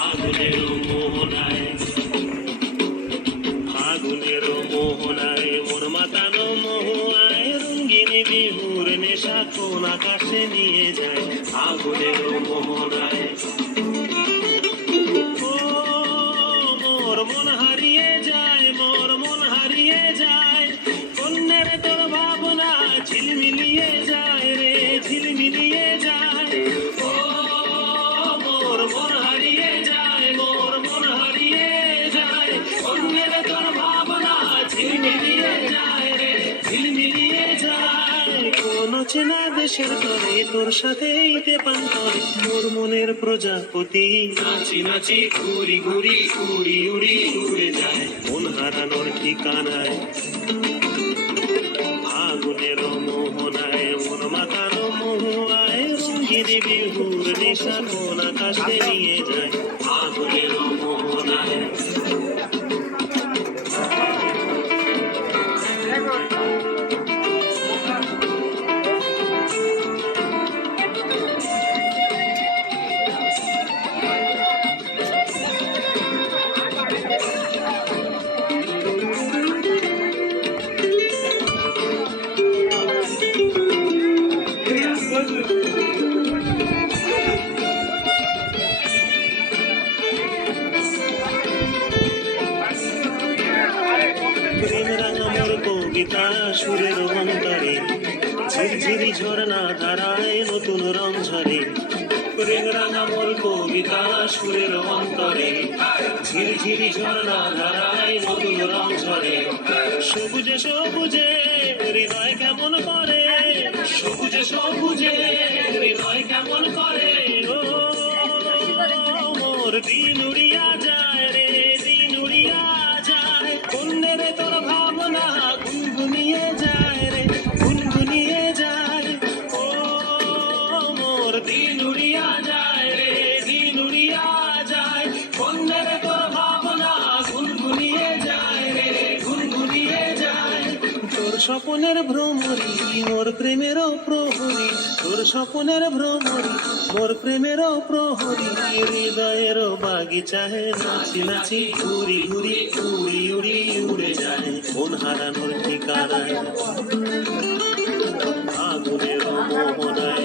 আগুনের মোহনায়, আগুনের মোহনায় মন মাতানো মহুয়ায় রঙিন বিহুর নেশা কোন আকাশে নিয়ে যায়। আগুনের মোহনায় ও মোর মন হারিয়ে যায়, মোর মন হারিয়ে যায়, অন্যের তোর ভাবনা ঝিলমিলিয়ে যায় রে, ঝিলমিলিয়ে যায়। ও মোর মন হারিয়ে যায়, মোর মন হারিয়ে যায়, অন্যের তোর ভাবনা ঝিলমিলিয়ে যায় রে, ঝিলমিলিয়ে যায়। কোন চেনা দেশের তরে তোর সাথে পান্তরে মোর মনের প্রজাপতি নাচি নাচি ঘুরি ঘুরি উড়ি উড়ি উড়ে যায় মন হারানোর ঠিকানায়। আগুনের মোহনায় মন মাতানো মহুয়ায় রঙিন বিহুর নেশা কোন আকাশে নিয়ে যায়। আগুনের মোহনায় কবিতা সুরের অন্তরে ঝিরঝিরি ঝর্ণা ধারায় নতুন রং ঝরে। প্রেম রাঙা মোর কবিতা সুরের অন্তরে ঝিরঝিরি ঝর্ণা ধারায় নতুন রং ঝরে। সবুজে সবুজে হৃদয় কেমন করে, সবুজে সবুজে হৃদয় কেমন করে। ও মোর দিন উড়িয়া যায় রে, দিন উড়িয়া যায়, অন্যের তোর ভাবনা গুনগুনিয়ে যায় রে, গুনগুনিয়ে যায়। ও মোর দিন উড়িয়া যায় রে, দিন উড়িয়া যায়, অন্যের তোর ভাবনা গুনগুনিয়ে যায় রে, গুনগুনিয়ে যায়। তোর স্বপনের ভ্রমরি মোর প্রেমেরও প্রহরী, তোর স্বপনের ভ্রমরি মোর প্রেমেরও প্রহরী। হৃদয়ের বাগিচায় নাচি নাচি ঘুরি ঘুরি উড়ি উড়ি উড়ে যায় মন হারানোর ঠিকানায়। আগুনের মোহনায়